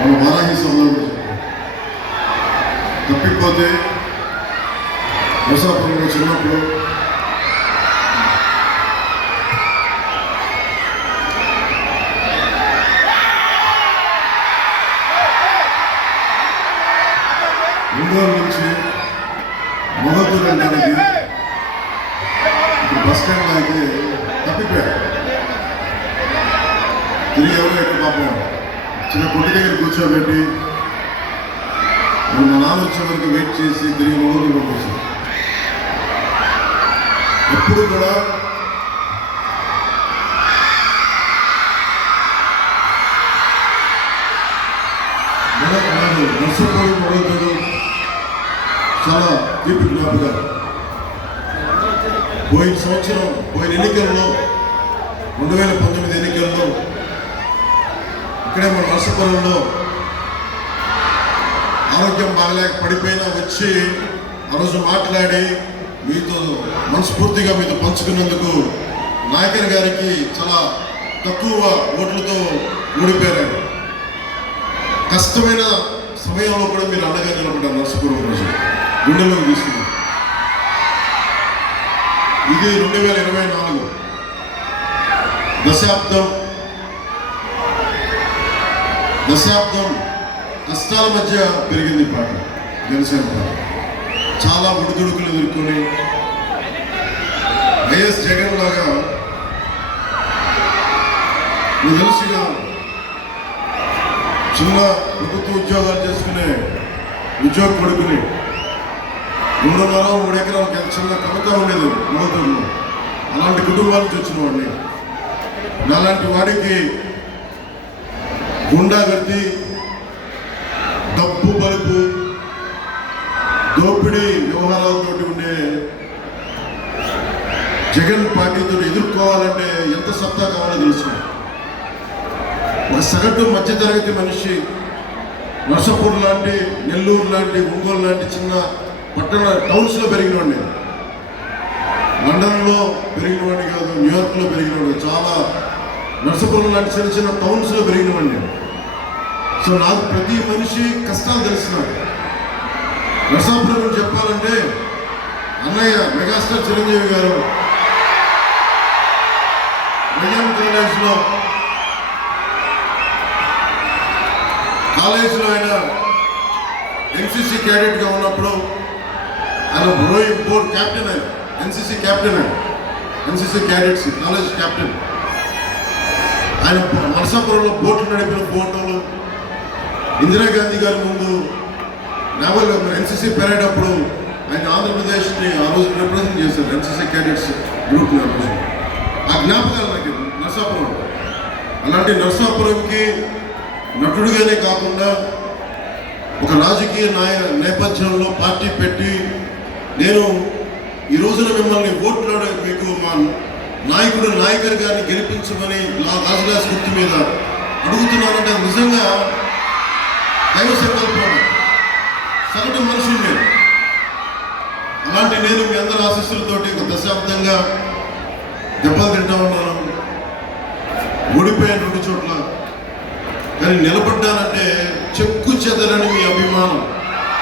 మన వారాహి సభలో తప్పిపోతే నరసాపురంలో చిన్నప్పుడు ఒంగోలు నుంచి మొగతూరు వెళ్ళడానికి బస్ స్టాండ్లో అయితే తప్పిపోయాడు. తిరిగి ఎవరో ఎక్కడ పాపం చిన్న కొట్టి దగ్గర కూర్చోబెట్టి మా నాన్న వచ్చే వరకు వెయిట్ చేసి తిరిగి మొగతూరు పంపించారు. ఎప్పుడు కూడా నర్సపూడి మొగతూరు చాలా తీపి జ్ఞాపకాలు. పోయిన సంవత్సరం పోయిన ఎన్నికల్లో 2019 ఎన్నికల్లో ఇక్కడే మన నర్సపురంలో ఆరోగ్యం బాగలేక పడిపోయినా వచ్చి ఆ రోజు మాట్లాడి మీతో మనస్ఫూర్తిగా మీతో పంచుకున్నందుకు నాయకర్ గారికి చాలా తక్కువ ఓట్లతో ఓడిపోయారు. కష్టమైన సమయంలో కూడా మీరు అండగా నిలబడ్డారు. నర్సపురం రోజు గుండెల్లోకి తీసుకున్నారు. ఇది 2024 దశాబ్దం కష్టాల మధ్య పెరిగింది పార్టీ జనసేన పార్టీ. చాలా ఒడిదుడుకులు ఎదుర్కొని వైఎస్ జగన్ లాగా మీకు తెలిసిన చిన్న ప్రభుత్వ ఉద్యోగాలు చేసుకునే ఉద్యోగ కొడుకుని 3.5-3 ఎకరాలకి చిన్న కవిత ఉండేది మొగతూరులో. అలాంటి కుటుంబాల నుంచి వచ్చిన వాడిని. అలాంటి వాడికి గుండాగర్ది, డబ్బు బలుపు, దోపిడీ వ్యవహారాలతో ఉండే జగన్ పార్టీతో ఎదుర్కోవాలంటే ఎంత సత్తా కావాలో తెలుసు. ఒక సగటు మధ్యతరగతి మనిషి నర్సపూర్ లాంటి, నెల్లూరు లాంటి, ఒంగోలు లాంటి చిన్న పట్టణ టౌన్స్లో పెరిగినవాడిని. లండన్లో పెరిగినవాడిని కాదు, న్యూయార్క్లో పెరిగినవాడు. చాలా నర్సపురం లాంటి చిన్న చిన్న టౌన్స్లో పెరిగినవాడిని. సో నాకు ప్రతి మనిషి కష్టాలు తెలిసినాడు. నర్సాపురం గురించి చెప్పాలంటే అన్నయ్య మెగాస్టార్ చిరంజీవి గారు కాలేజీలో ఆయన ఎన్సీసీ క్యాడెట్గా ఉన్నప్పుడు ఆయన రోయింగ్ బోర్డ్ క్యాప్టెన్. ఆయన ఎన్సీసీ క్యాప్టెన్. ఆయన ఎన్సీసీ క్యాడెట్స్ కాలేజ్ క్యాప్టెన్. ఆయన నరసాపురంలో బోట్లు నడిపిన ఫోటోలు, ఇందిరాగాంధీ గారి ముందు నావల్ ఎన్సీసీ పెరేడ్ అప్పుడు ఆయన ఆంధ్రప్రదేశ్ని ఆ రోజు రిప్రజెంట్ చేశారు. ఎన్సీసీ క్యాడెట్స్ గ్రూప్ని ఆ రోజు. ఆ జ్ఞాపకాలు నాకు నరసాపురం. అలాంటి నరసాపురంకి నటుడిగానే కాకుండా ఒక రాజకీయ నేపథ్యంలో పార్టీ పెట్టి నేను ఈ రోజున మిమ్మల్ని ఓట్లాడే మీకు మా నాయకుడు నాయకర్ గారిని గెలిపించమని రాజులాస్ గుర్తు మీద అడుగుతున్నానంటే నిజంగా దైవ సంకల్పం. సగటు మనుషులు నేను. అలాంటి నేను మీ అందరి ఆశీస్సులతోటి ఒక దశాబ్దంగా దెబ్బలు తింటా ఉన్నాను. ఓడిపోయాను 2 చోట్ల. కానీ నిలబడ్డానంటే చెక్కు చెదరని మీ అభిమానం,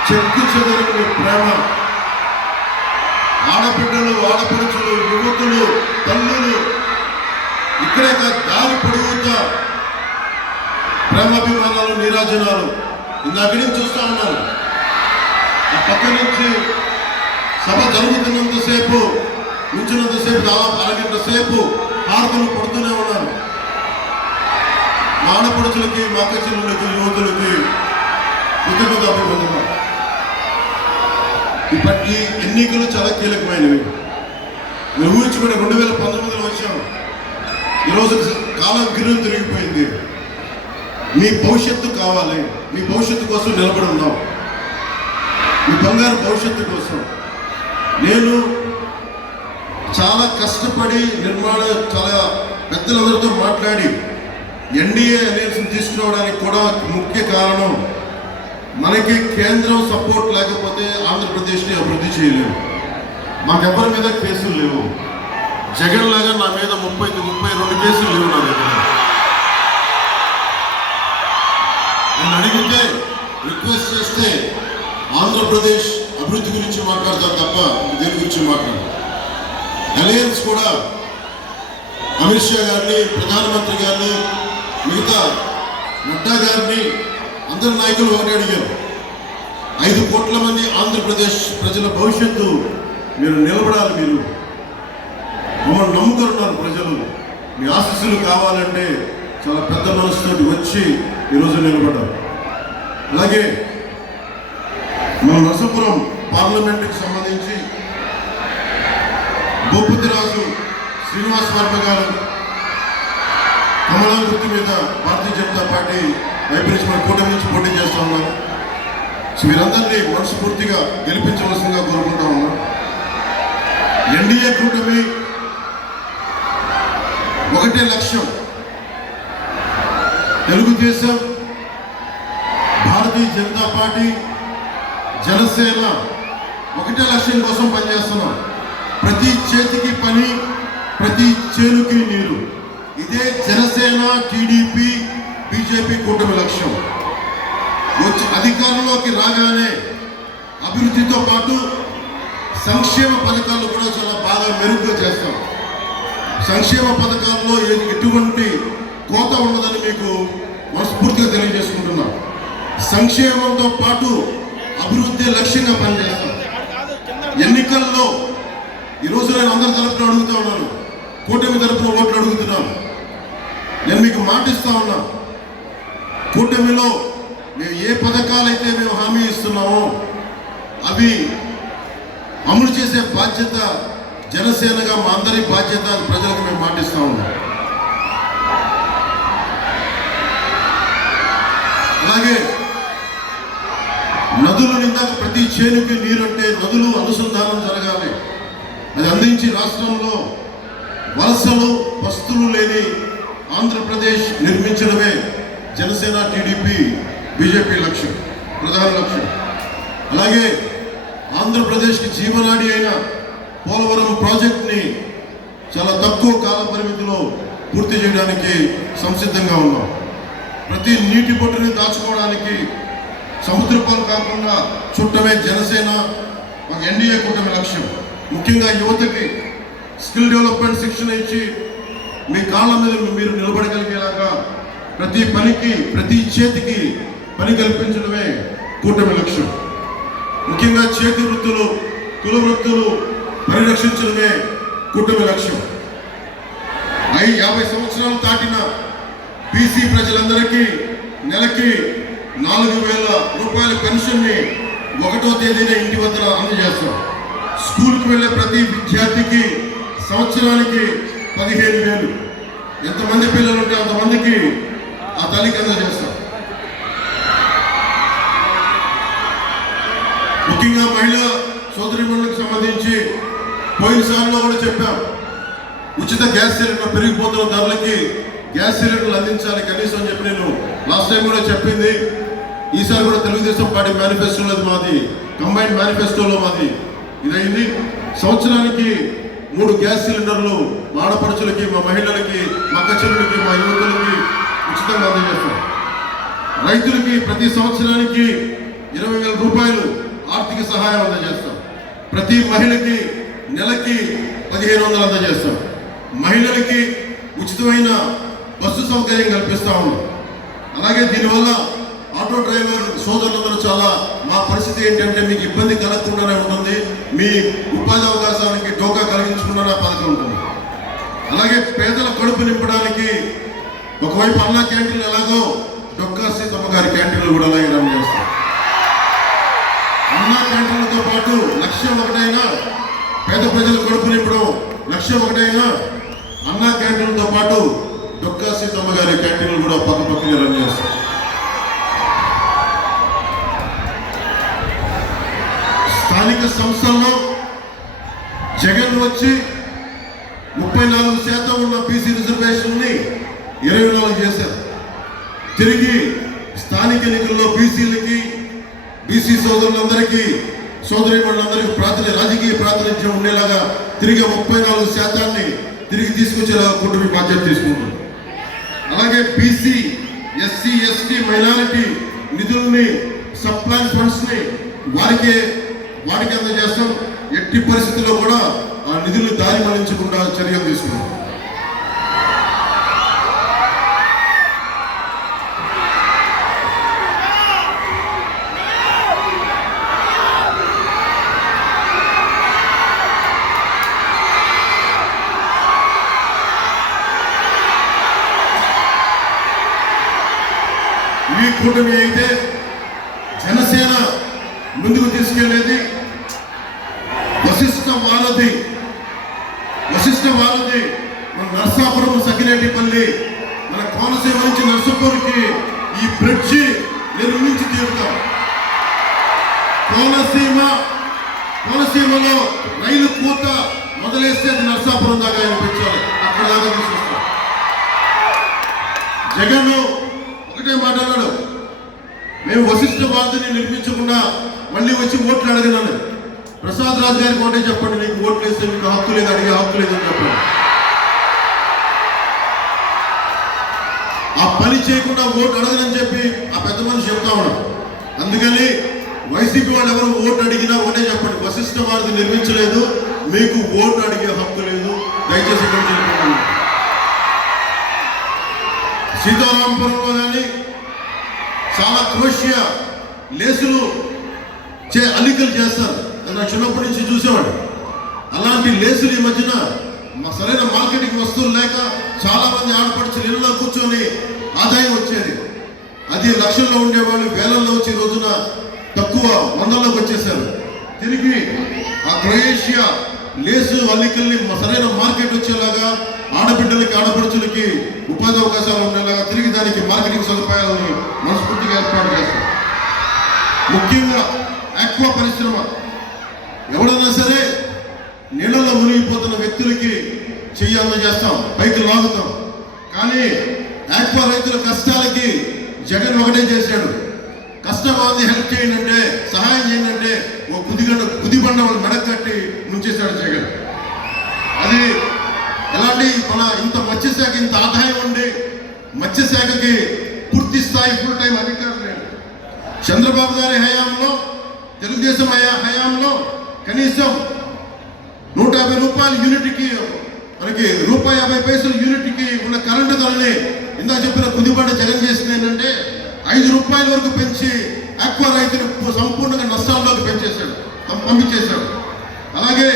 చెక్కు చెదరని మీ ప్రేమ, ఆడబిడ్డలు, ఆడపడుచులు, యువకులు, తల్లులు ఇక్కడే కాదు దారి పొడుగుతా ప్రేమాభిమానాలు, నీరాజనాలు ఇందాక నుంచి చూస్తూ ఉన్నారు. ఆ పక్క నుంచి సభ జరుగుతున్నంతసేపు, నుంచినంతసేపు దాదాపు 1 గంట సేపు హారతులు పడుతూనే ఉన్నారు. ఆడపడుచులకి, మా అక్క చెల్లెళ్ళకి, యువతులకి కృతజ్ఞత అభివందనం. ఇప్పటికీ ఎన్నికలు చాలా కీలకమైనవి. మీరు ఊహించుకునే 2019లో వచ్చాము. ఈరోజు కాలం గిర్రం తిరిగిపోయింది. మీ భవిష్యత్తు కావాలి. మీ భవిష్యత్తు కోసం నిలబడి ఉన్నాం. మీ బంగారు భవిష్యత్తు కోసం నేను చాలా కష్టపడి చాలా పెద్దలందరితో మాట్లాడి ఎన్డీఏ అలయన్స్ని తీసుకురావడానికి కూడా ముఖ్య కారణం మనకి కేంద్రం సపోర్ట్ లేకపోతే ఆంధ్రప్రదేశ్ని అభివృద్ధి చేయలేము. మాకెవరి మీద కేసులు లేవు. జగన్ లాగా నా మీద 32 కేసులు లేవు నా దగ్గర. నేను అడిగి చేస్తే ఆంధ్రప్రదేశ్ అభివృద్ధి గురించి మాట్లాడతారు తప్ప దేని గురించి మాట్లాడతారు. అలయన్స్ కూడా అమిత్ షా గారిని, ప్రధానమంత్రి గారిని, మిగతా నడ్డా గారిని, అందరి నాయకులు ఒకటి అడిగారు, 5 కోట్ల మంది ఆంధ్రప్రదేశ్ ప్రజల భవిష్యత్తు మీరు నిలబడాలి, మీరు మమ్మల్ని నమ్ముకున్నారు ప్రజలు, మీ ఆశీస్సులు కావాలంటే చాలా పెద్ద మనసుతోటి వచ్చి ఈరోజు నిలబడ్డారు. అలాగే మన నరసాపురం పార్లమెంటుకి సంబంధించి భూపతిరాజు శ్రీనివాస్ వర్మ గారు కమలం గుర్తు మీద భారతీయ జనతా పార్టీ వైపు నుంచి మన కూటమి నుంచి పోటీ చేస్తూ ఉన్నారు. సో వీరందరినీ మనస్ఫూర్తిగా గెలిపించవలసిందిగా కోరుకుంటా ఉన్నాం. ఎన్డీఏ కూటమి ఒకటే లక్ష్యం, తెలుగుదేశం, భారతీయ జనతా పార్టీ, జనసేన ఒకటే లక్ష్యం కోసం పనిచేస్తున్నాం. ప్రతి చేతికి పని, ప్రతి చేనుకి నీరు. ఇదే జనసేన, టీడీపీ, బీజేపీ కూటమి లక్ష్యం. వచ్చి అధికారంలోకి రాగానే అభివృద్ధితో పాటు సంక్షేమ పథకాలు కూడా చాలా బాగా మెరుగ్గా చేస్తాం. సంక్షేమ పథకాల్లో ఎటువంటి కోత ఉండదని మీకు మనస్ఫూర్తిగా తెలియజేసుకుంటున్నాం. సంక్షేమంతో పాటు అభివృద్ధి లక్ష్యంగా పనిచేస్తాం. ఎన్నికల్లో ఈరోజు నేను అందరి తరఫున అడుగుతా ఉన్నాను, కూటమి తరఫున ఓట్లు అడుగుతున్నాను. నేను మీకు మాటిస్తా ఉన్నా, కూటమిలో మేము ఏ పథకాలైతే మేము హామీ ఇస్తున్నామో అవి అమలు చేసే బాధ్యత జనసేనగా మా అందరి బాధ్యత, ప్రజలకు మేము మాటిస్తా ఉన్నాం. అలాగే నదులు నిందాక ప్రతి చేనుకి నీరు అంటే నదులు అనుసంధానం జరగాలి. అది అందించి రాష్ట్రంలో వలసలు, వస్తువులు లేని ఆంధ్రప్రదేశ్ నిర్మించడమే జనసేన, టీడీపీ, బీజేపీ లక్ష్యం, ప్రధాన లక్ష్యం. అలాగే ఆంధ్రప్రదేశ్కి జీవనాడి అయిన పోలవరం ప్రాజెక్ట్ని చాలా తక్కువ కాల పరిమితిలో పూర్తి చేయడానికి సంసిద్ధంగా ఉన్నాం. ప్రతి నీటి బొట్టుని దాచుకోవడానికి సముద్రపాలు కాకుండా చుట్టమే జనసేన, ఒక ఎన్డీఏ కూటమి లక్ష్యం. ముఖ్యంగా యువతకి స్కిల్ డెవలప్మెంట్ శిక్షణ ఇచ్చి మీ కాళ్ళ మీద మీరు నిలబడగలిగేలాగా ప్రతి పనికి, ప్రతి చేతికి పని కల్పించడమే కూటమి లక్ష్యం. ముఖ్యంగా చేతి వృత్తులు, కుల వృత్తులు పరిరక్షించడమే కూటమి లక్ష్యం. 50 సంవత్సరాలు దాటిన బీసీ ప్రజలందరికీ నెలకి 4,000 రూపాయల పెన్షన్ని 1వ తేదీన ఇంటి వద్ద అందజేస్తాం. స్కూల్కి వెళ్ళే ప్రతి విద్యార్థికి సంవత్సరానికి 15,000. ఎంతమంది పిల్లలు ఉంటే అంతమందికి ఆ తల్లికి అందజేస్తాం. ముఖ్యంగా మహిళా సోదరీమణులకు సంబంధించి పోయినసారిలో కూడా చెప్పాం, ఉచిత గ్యాస్ సిలిండర్ పెరిగిపోతున్న ధరలకి గ్యాస్ సిలిండర్లు అందించాలి కనీసం అని చెప్పి నేను లాస్ట్ టైం కూడా చెప్పింది. ఈసారి కూడా తెలుగుదేశం పార్టీ మేనిఫెస్టోలో మాది, కంబైన్డ్ మేనిఫెస్టోలో మాది ఇదైంది. సంవత్సరానికి 3 గ్యాస్ సిలిండర్లు మా ఆడపడుచులకి, మా మహిళలకి, మా అక్కచెల్లెలకి, మా యువకులకి ఉచితంగా అందజేస్తాం. రైతులకి ప్రతి సంవత్సరానికి 20,000 రూపాయలు ఆర్థిక సహాయం అందజేస్తాం. ప్రతి మహిళకి నెలకి 1,500 అందజేస్తాం. మహిళలకి ఉచితమైన బస్సు సౌకర్యం కల్పిస్తా ఉన్నాం. అలాగే దీనివల్ల ఆటో డ్రైవర్ సోదరులందరూ చాలా, మా పరిస్థితి ఏంటంటే మీకు ఇబ్బంది కలగకుండానే ఉంటుంది, మీ ఉపాధి అవకాశానికి డోకా కలిగించకుండా పథకం ఉంటుంది. అలాగే పేదల కడుపు నింపడానికి ఒకవైపు అన్నా క్యాంటీన్లు ఎలాగో డొక్కా సీతమ్మ గారి క్యాంటీన్లు కూడా అలాగే రన్ చేస్తాం. అన్నా క్యాంటీన్లతో పాటు లక్ష్యం ఒకటైనా పేద ప్రజల కడుపు నింపడం లక్ష్యం ఒకటైనా అన్నా క్యాంటీన్లతో పాటు డొక్కా సీతమ్మ గారి క్యాంటీన్లు కూడా పక్కపక్కగా రన్ చేస్తాం. స్థానిక సంస్థల్లో జగన్ వచ్చి 34% ఉన్న బీసీ రిజర్వేషన్ని 24 చేశారు. తిరిగి స్థానిక ఎన్నికల్లో బీసీలకి, బీసీ సోదరులందరికీ, సోదరీమణులందరికీ రాజకీయ ప్రాతినిధ్యం ఉండేలాగా తిరిగి 34% తిరిగి తీసుకొచ్చేలాగా కూటమి బాధ్యత తీసుకుంటుంది. అలాగే బీసీ, ఎస్సీ, ఎస్టీ, మైనారిటీ నిధుల్ని సప్లాన్ ఫండ్స్ ని వారికి అందజేస్తాం. ఎట్టి పరిస్థితుల్లో కూడా ఆ నిధులు దారి మళ్లించకుండా చర్యలు తీసుకున్నాం. ఈ కూటమి అయితే జనసేన ముందుకు తీసుకెళ్లేది వశిష్ఠ వారధి మన నర్సాపురం సకినేటిపల్లి మన కోనసీమ నుంచి నర్సాపూర్కి ఈ బ్రిడ్జి నిర్మించి తీరుతాం. కోనసీమలో రైలు కూత మొదలేస్తే అది నర్సాపురం దాకా ఆయన పెంచాలి, అక్కడ దాకా తీసుకొస్తాం. జగన్ ఒకటే మాట అన్నాడు, మేము వశిష్ఠ వారధిని నిర్మించకుండా మళ్ళీ వచ్చి ఓట్లు అడగనాను. ప్రసాద్ రాజు గారికి ఒకటే చెప్పండి, నీకు ఓట్లు వేస్తే మీకు హక్కు లేదు, అడిగే హక్కు లేదని చెప్పండి. ఆ పని చేయకుండా ఓటు అడగనని చెప్పి ఆ పెద్ద మనిషి చెప్తా ఉన్నాడు. అందుకని వైసీపీ వాళ్ళు ఎవరు ఓటు అడిగినా ఒకటే చెప్పండి, వశిష్ఠ వారధి నిర్మించలేదు, మీకు ఓటు అడిగే హక్కు లేదు, దయచేసి ఇక్కడ చెప్పండి. సీతారాంపురంలో కానీ చాలా క్రోషియా లేసులు అల్లికలు చేస్తారు, నా చిన్నప్పటి నుంచి చూసేవాడు. అలాంటి లేసులు ఈ మధ్యన సరైన మార్కెటింగ్ వస్తువులు లేక చాలా మంది ఆడపడుచులు ఇళ్ళలో కూర్చొని ఆదాయం వచ్చేది. అది లక్షల్లో ఉండేవాళ్ళు వేలల్లో వచ్చే రోజున తక్కువ వందల్లోకి వచ్చేసారు. తిరిగి ఆ క్రొయేషియా లేసు అల్లికల్ని సరైన మార్కెట్ వచ్చేలాగా ఆడబిడ్డలకి ఆడపడుచులకి ఉపాధి అవకాశాలు ఉండేలాగా తిరిగి దానికి మార్కెటింగ్ సదుపాయాలని మనస్ఫూర్తిగా ఏర్పాటు చేస్తారు. ముఖ్యంగా ఆక్వా పరిశ్రమ, ఎవడన్నా సరే నీళ్ళలో మునిగిపోతున్న వ్యక్తులకి చెయ్యి అందజేస్తాం, పైకి లాగుతాం. కానీ ఆక్వా రైతుల కష్టాలకి జగన్ ఒకటే చేశాడు, కష్టంగా ఉంది హెల్ప్ చేయండి అంటే, సహాయం చేయండి అంటే ఓ కుదిబండ వాళ్ళు మెడకట్టి నుంచేశాడు జగన్. అది ఎలాంటి మన ఇంత మత్స్యశాఖ ఇంత ఆదాయం ఉండి మత్స్యశాఖకి పూర్తి స్థాయి ఫుల్ టైం అధికారులు లేడు. చంద్రబాబు గారి హయాంలో, తెలుగుదేశం హయాంలో కనీసం 150 రూపాయల యూనిట్కి, మనకి ₹1.50 యూనిట్కి ఉన్న కరెంటు ధరని ఇందా చెప్పిన కుదిబండ జగన్ చేసింది ఏంటంటే ₹5 వరకు పెంచి ఆక్వా రైతులు సంపూర్ణంగా నష్టాల్లోకి పంపించేశాడు. అలాగే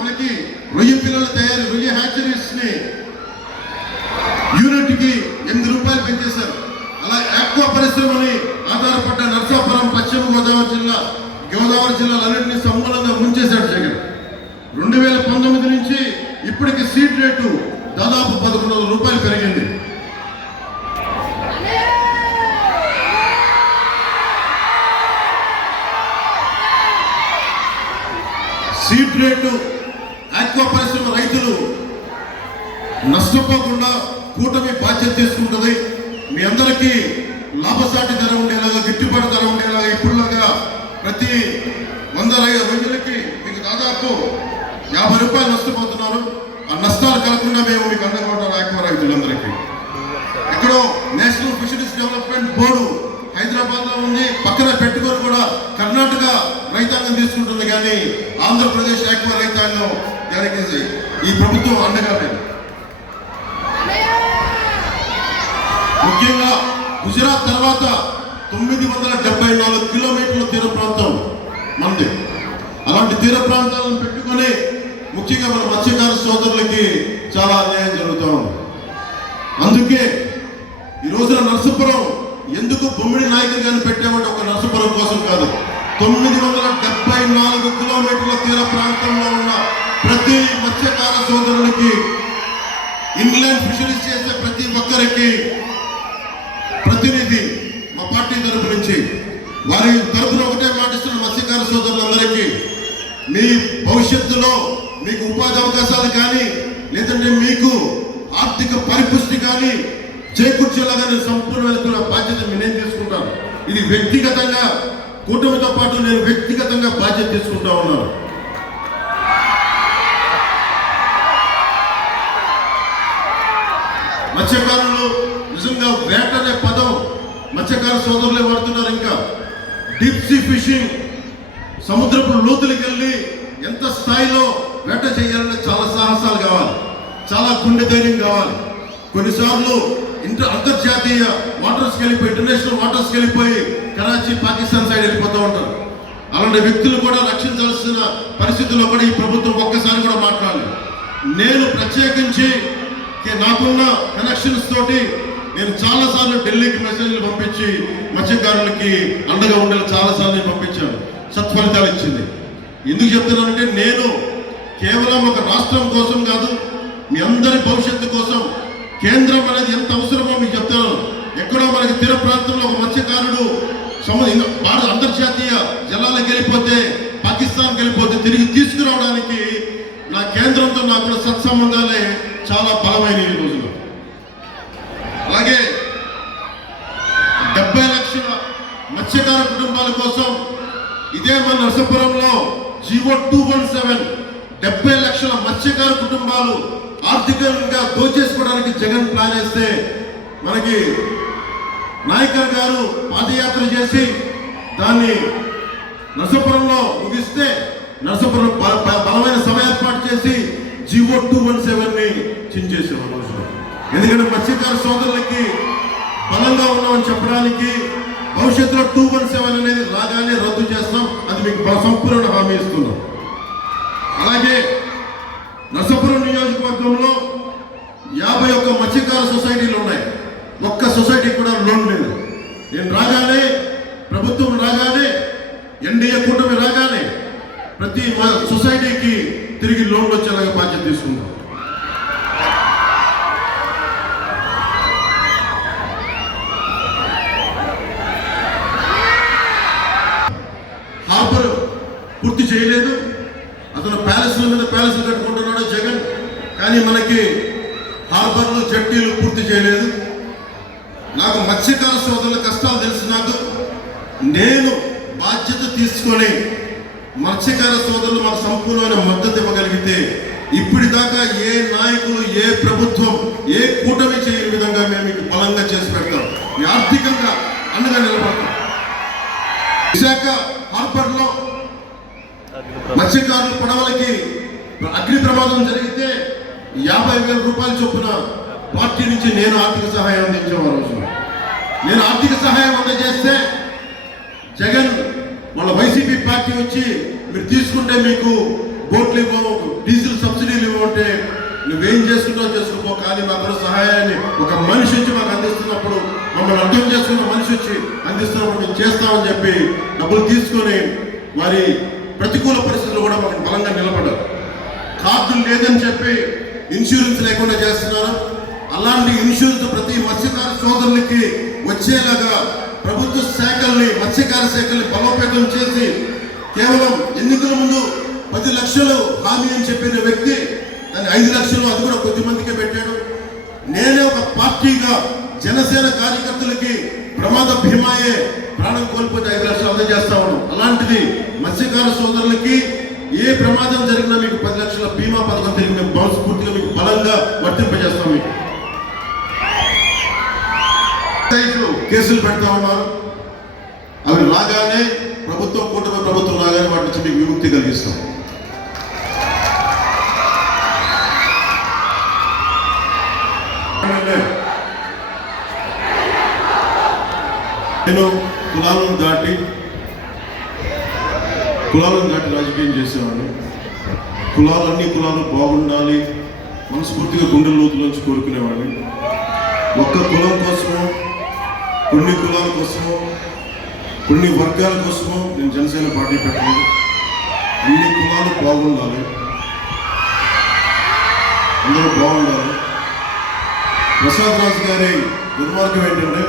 మనకి రొయ్య పిల్లల తయారీ, రొయ్య హ్యాచరీస్ ని యూనిట్కి ₹8 పెంచేశారు. అలా ఆక్వా పరిశ్రమని ఆధారపడ్డ నర్సాపురం, పశ్చిమ గోదావరి జిల్లాలన్నింటినీ సమూలంగా ముంచేశాడు జగన్. 2019 నుంచి ఇప్పటికి సీడ్ రేటు దాదాపు ₹1100 పెరిగింది. సీడ్ రేటు ఆక్వా పరిశ్రమ రైతులు నష్టపోకుండా కూటమి బాధ్యత తీసుకుంటుంది. మీ అందరికీ లాభసాటి ధర ఉండేలాగా, గిట్టుబాటు ధర ఉండేలాగా, ఇప్పుడులాగా ప్రతి 100 రొయ్యలకి మీకు దాదాపు ₹50 నష్టపోతున్నారు. ఆ నష్టాలు కలగకుండా మేము మీకు అండగా ఉంటాం ఆక్వా రైతులందరికీ. ఎక్కడో national fisheries development board Hyderabad లో ఉంది, పక్కన పెట్టుకొని కూడా కర్ణాటక రైతాంగం తీసుకుంటుంది, కానీ ఆంధ్రప్రదేశ్ ఆక్వా రైతాంగం దానికి ఈ ప్రభుత్వం అండగా లేదు. ముఖ్యంగా గుజరాత్ తర్వాత 974 కిలోమీటర్ల తీర ప్రాంతం మంది. అలాంటి తీర ప్రాంతాలను పెట్టుకొని ముఖ్యంగా మన మత్స్యకార సోదరులకి చాలా అన్యాయం జరుగుతూ ఉంది. అందుకే ఈ రోజున నర్సాపురం ఎందుకు బొమ్మిడి నాయకులు కానీ పెట్టామంటే ఒక నర్సాపురం కోసం కాదు, 974 కిలోమీటర్ల తీర ప్రాంతంలో ఉన్న ప్రతి మత్స్యకార సోదరులకి, ఇన్లాండ్ ఫిషరీస్ చేసే ప్రతి ఒక్కరికి ప్రతినిధి మా పార్టీ తరపు నుంచి వారి తరపున ఒకటే మాటిస్తున్న మత్స్యకార సోదరులందరికీ, మీ భవిష్యత్తులో మీకు ఉపాధి అవకాశాలు కానీ లేదంటే మీకు ఆర్థిక పరిపుష్టి కానీ చేకూర్చేలాగా నేను సంపూర్ణమైన బాధ్యత నేను తీసుకుంటాను. ఇది వ్యక్తిగతంగా కూటమితో పాటు నేను వ్యక్తిగతంగా బాధ్యత తీసుకుంటా ఉన్నాను. మత్స్యకారులు నిజంగా వేట అనే పదం మత్స్యకార సోదరులే వాడుతున్నారు. ఇంకా డీప్ సీ ఫిషింగ్, సముద్రపు లోతులకు వెళ్ళి ఎంత స్థాయిలో వేట చేయాలంటే చాలా సాహసాలు కావాలి, చాలా గుండె ధైర్యం కావాలి. కొన్నిసార్లు అంతర్జాతీయ వాటర్స్కి వెళ్ళిపోయి, ఇంటర్నేషనల్ వాటర్స్కి వెళ్ళిపోయి కరాచీ, పాకిస్తాన్ సైడ్ వెళ్ళిపోతూ ఉంటారు. అలాంటి వ్యక్తులు కూడా రక్షించాల్సిన పరిస్థితుల్లో కూడా ఈ ప్రభుత్వం ఒక్కసారి కూడా మాట్లాడలేదు. నేను ప్రత్యేకించి నాకున్న కనెక్షన్స్ తోటి నేను చాలాసార్లు ఢిల్లీకి మెసేజ్లు పంపించి మత్స్యకారులకి అండగా ఉండేలా చాలాసార్లు నేను పంపించాను. సత్ఫలితాలు ఇచ్చింది. ఎందుకు చెప్తున్నానంటే నేను కేవలం ఒక రాష్ట్రం కోసం కాదు, మీ అందరి భవిష్యత్తు కోసం కేంద్రం అనేది ఎంత అవసరమో మీకు చెప్తాను. ఎక్కడో మనకి తీర ప్రాంతంలో ఒక మత్స్యకారుడు అంతర్జాతీయ జలాలకు వెళ్ళిపోతే, పాకిస్తాన్కి వెళ్ళిపోతే తిరిగి తీసుకురావడానికి నా కేంద్రంతో నాకు సత్సంబంధాలే చాలా బలమైన ఈ రోజులో. అలాగే 70 లక్షల మత్స్యకార కుటుంబాల కోసం ఇదే మన నరసాపురంలో జీవో 217 70 లక్షల మత్స్యకార కుటుంబాలు ఆర్థికంగా దోచేసుకోవడానికి జగన్ ప్లాన్ వేస్తే, మనకి నాయకర్ గారు పాదయాత్ర చేసి దాన్ని నరసాపురంలో ముగిస్తే, నరసాపురం బలమైన సభ ఏర్పాటు చేసి జీవో 217ని చించేసాం ఆ రోజులో. ఎందుకంటే మత్స్యకార సోదరులకి బలంగా ఉన్నామని చెప్పడానికి, భవిష్యత్తులో 217 అనేది రాగానే రద్దు చేస్తాం, అది మీకు సంపూర్ణ హామీ ఇస్తున్నాం. అలాగే నరసాపురం నియోజకవర్గంలో 51 మత్స్యకార సొసైటీలు ఉన్నాయి. ఒక్క సొసైటీ కూడా లోన్ లేదు. నేను రాగానే, ప్రభుత్వం రాగానే, ఎన్డీఏ కూటమి రాగానే ప్రతి సొసైటీకి తిరిగి లోన్లు వచ్చేలాగా బాధ్యత తీసుకుంటాం. హార్బర్ పూర్తి చేయలేదు. అతను ప్యాలెస్ల మీద ప్యాలెస్లు కట్టుకుంటున్నాడు జగన్, కానీ మనకి హార్బర్లు, జట్టీలు పూర్తి చేయలేదు. నాకు మత్స్యకార సోదరుల కష్టాలు తెలుసు. నేను బాధ్యత తీసుకొని మత్స్యకార సోదరులు మాకు సంపూర్ణమైన మద్దతు ఇవ్వగలిగితే, ఇప్పటిదాకా ఏ నాయకులు, ఏ ప్రభుత్వం, ఏ కూటమి చేయని విధంగా మేము మీకు బలంగా చేసి పెడతాం. ఆర్థికంగా అండగా నిలబడతాం. విశాఖ హార్బర్లో మత్స్యకారుల పడవలకి అగ్ని ప్రమాదం జరిగితే 50,000 రూపాయల చొప్పున పార్టీ నుంచి నేను ఆర్థిక సహాయం అందించాను. ఆ రోజు నేను ఆర్థిక సహాయం అందజేస్తే జగన్ వాళ్ళ వైసీపీ పార్టీ వచ్చి, మీరు తీసుకుంటే మీకు బోట్లు ఇవ్వము, డీజిల్ సబ్సిడీలు ఇవ్వమంటే నువ్వేం చేసుకుంటావు చేసుకోపో, కానీ మాకు సహాయాన్ని ఒక మనిషి వచ్చి మాకు అందిస్తున్నప్పుడు, మమ్మల్ని అర్థం చేసుకున్న మనిషి వచ్చి అందిస్తున్నప్పుడు మేము చేస్తామని చెప్పి డబ్బులు తీసుకొని వారి ప్రతికూల పరిస్థితులు కూడా మనకు బలంగా నిలబడ్డారు. కార్డులు లేదని చెప్పి ఇన్సూరెన్స్ లేకుండా చేస్తున్నారు. అలాంటి ఇన్సూరెన్స్ ప్రతి మత్స్యకార సోదరులకి వచ్చేలాగా ప్రభుత్వ శాఖల్ని, మత్స్యకార శాఖల్ని బలోపేతం చేసి, కేవలం ఎన్నికల ముందు 10 లక్షలు హామీ అని చెప్పిన వ్యక్తి దాన్ని 5 లక్షలు, అది కూడా కొద్దిమందికే పెట్టాడు. నేనే ఒక పార్టీగా జనసేన కార్యకర్తలకి ప్రమాద భీమాయే ప్రాణం కోల్పోతే 5 లక్షలు అందజేస్తా ఉన్నాం. అలాంటిది మత్స్యకార సోదరులకి ఏ ప్రమాదం జరిగినా మీకు 10 లక్షల బీమా పథకం తిరిగి మేము మనస్ఫూర్తిగా మీకు బలంగా వర్తింపజేస్తాం. మీకు కేసులు పెడతా ఉన్నారు. అవి రాగానే ప్రభుత్వం, కూటమి ప్రభుత్వం రాగానే వాటి నుంచి మీకు విముక్తి కలిగిస్తాం. నేను కులాలను దాటి రాజకీయం చేసేవాడిని. అన్ని కులాలు బాగుండాలి మనస్ఫూర్తిగా గుండెల లోతులోంచి కోరుకునేవాడిని. ఒక్క కులం కోసమో, కొన్ని కులాల కోసమో, కొన్ని వర్గాల కోసమో నేను జనసేన పార్టీ పెట్టలేదు. అన్ని కులాలు బాగుండాలి, అందరూ బాగుండాలి. ప్రసాద్ రాజు గారి దుర్మార్గం ఏంటంటే,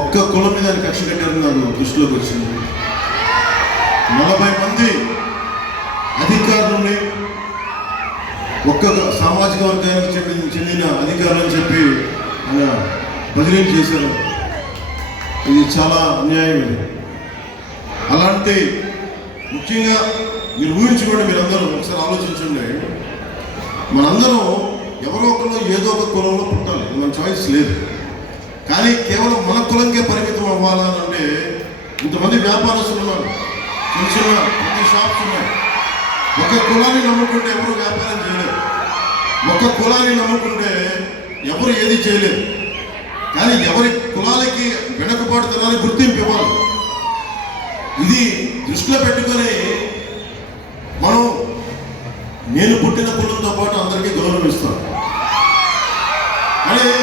ఒక్క కులం మీద ఆయన కక్ష కట్టారని నాకు దృష్టిలోకి వచ్చింది. 40 మంది అధికారులని ఒక్క సామాజిక వర్గానికి చెందిన అధికారులని చెప్పి ఆయన బదిలీ చేశారు. ఇది చాలా అన్యాయం. ఇది అలాంటి, ముఖ్యంగా మీరు ఊహించుకోండి, మీరందరూ ఒకసారి ఆలోచించండి. మనందరం ఎవరో ఒకరు ఏదో ఒక కులంలో పుట్టాలి, మన చాయిస్ లేదు. కానీ కేవలం మన కులంకే పరిమితం అవ్వాలనంటే ఇంతమంది వ్యాపారస్తులు ఉన్నారు, చిన్న చిన్న ప్రతి షాప్స్ ఉన్నాయి. ఒక కులాన్ని నమ్ముకుంటే ఎవరు వ్యాపారం చేయలేరు, ఒక కులాన్ని నమ్ముకుంటే ఎవరు ఏది చేయలేరు. కానీ ఎవరి కులాలకి వెనకబాటుతనాన్ని గుర్తింపు ఇవ్వాలి. ఇది దృష్టిలో పెట్టుకొని మనం నేను పుట్టిన కులంతో పాటు అందరికీ గౌరవిస్తాను.